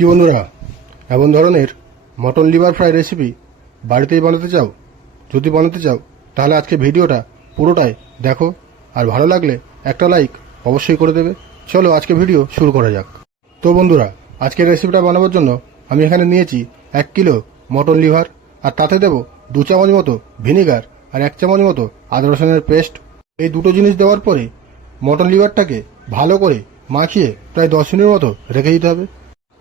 কি বন্ধুরা, এমন ধরনের মটন লিভার ফ্রাই রেসিপি বাড়িতেই বানাতে চাও? যদি বানাতে চাও তাহলে আজকে ভিডিওটা পুরোটাই দেখো, আর ভালো লাগলে একটা লাইক অবশ্যই করে দেবে। চলো আজকে ভিডিও শুরু করা যাক। তো বন্ধুরা, আজকের রেসিপিটা বানাবার জন্য আমি এখানে নিয়েছি 1 কিলো মটন লিভার, আর তাতে দেব 2 চামচ মতো ভিনিগার আর 1 চামচ মতো আদা রসুনের পেস্ট। এই দুটো জিনিস দেওয়ার পরে মটন লিভারটাকে ভালো করে মাখিয়ে প্রায় 10 মিনিট মতো রেখে দিতে হবে।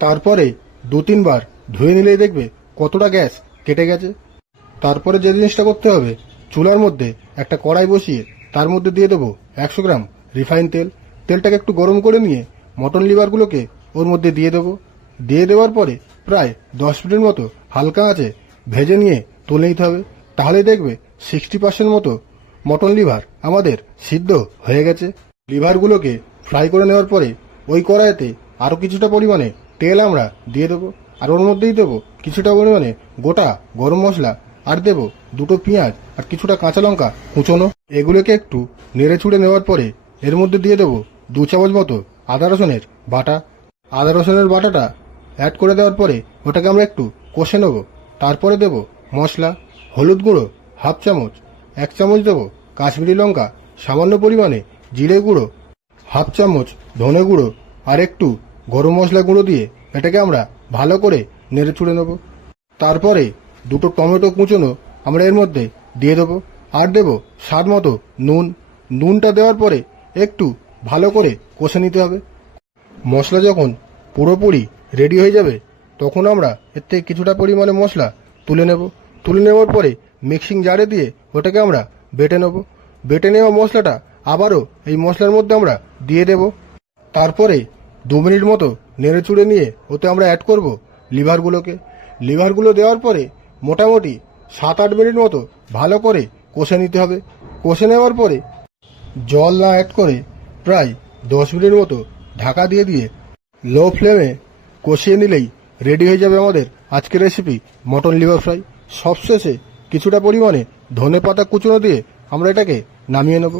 তারপরে 2-3 বার ধুয়ে নিলেই দেখবে কতটা গ্যাস কেটে গেছে। তারপরে যে জিনিসটা করতে হবে, চুলার মধ্যে একটা কড়াই বসিয়ে তার মধ্যে দিয়ে দেবো 100 গ্রাম রিফাইন তেল। তেলটাকে একটু গরম করে নিয়ে মটন লিভারগুলোকে ওর মধ্যে দিয়ে দেবো। দিয়ে দেওয়ার পরে প্রায় 10 মিনিট মতো হালকা আঁচে ভেজে নিয়ে তুলে নিতে হবে। তাহলে দেখবে 60% মতো মটন লিভার আমাদের সিদ্ধ হয়ে গেছে। লিভারগুলোকে ফ্রাই করে নেওয়ার পরে ওই কড়াইতে আরও কিছুটা পরিমাণে তেল আমরা দিয়ে দেবো, আর ওর মধ্যেই দেবো কিছুটা পরিমাণে গোটা গরম মশলা, আর দেবো 2টো পেঁয়াজ আর কিছুটা কাঁচা লঙ্কা কুচোনো। এগুলোকে একটু নেড়ে ছুড়ে নেওয়ার পরে এর মধ্যে দিয়ে দেবো 2 চামচ মতো আদা রসুনের বাটা। আদা রসুনের বাটাটা অ্যাড করে দেওয়ার পরে ওটাকে আমরা একটু কষে নেব। তারপরে দেবো মশলা, হলুদ গুঁড়ো 1/2 চামচ, 1 চামচ দেবো কাশ্মীরি লঙ্কা, সামান্য পরিমাণে জিরে গুঁড়ো, 1/2 চামচ ধনে গুঁড়ো, আর একটু গরম মশলা গুঁড়ো দিয়ে এটাকে আমরা ভালো করে নেড়ে ছুড়ে নেব। তারপরে 2টো টমেটো কুচোনো আমরা এর মধ্যে দিয়ে দেবো, আর দেবো স্বাদ মতো নুন। নুনটা দেওয়ার পরে একটু ভালো করে কষে নিতে হবে। মশলা যখন পুরোপুরি রেডি হয়ে যাবে তখন আমরা এর থেকে কিছুটা পরিমাণে মশলা তুলে নেব। তুলে নেওয়ার পরে মিক্সিং জারে দিয়ে ওটাকে আমরা বেটে নেব। বেটে নেওয়া মশলাটা আবারও এই মশলার মধ্যে আমরা দিয়ে দেব। তারপরে 2 মিনিট মতো নেড়ে চুড়ে নিয়ে ওতে আমরা অ্যাড করব লিভারগুলোকে। লিভারগুলো দেওয়ার পরে মোটামুটি 7-8 মিনিট মতো ভালো করে কষে নিতে হবে। কষে নেওয়ার পরে জল না অ্যাড করে প্রায় 10 মিনিট মতো ঢাকা দিয়ে দিয়ে লো ফ্লেমে কষিয়ে নিলেই রেডি হয়ে যাবে আমাদের আজকের রেসিপি মটন লিভার ফ্রাই। সবশেষে কিছুটা পরিমাণে ধনে পাতা কুচনো দিয়ে আমরা এটাকে নামিয়ে নেব।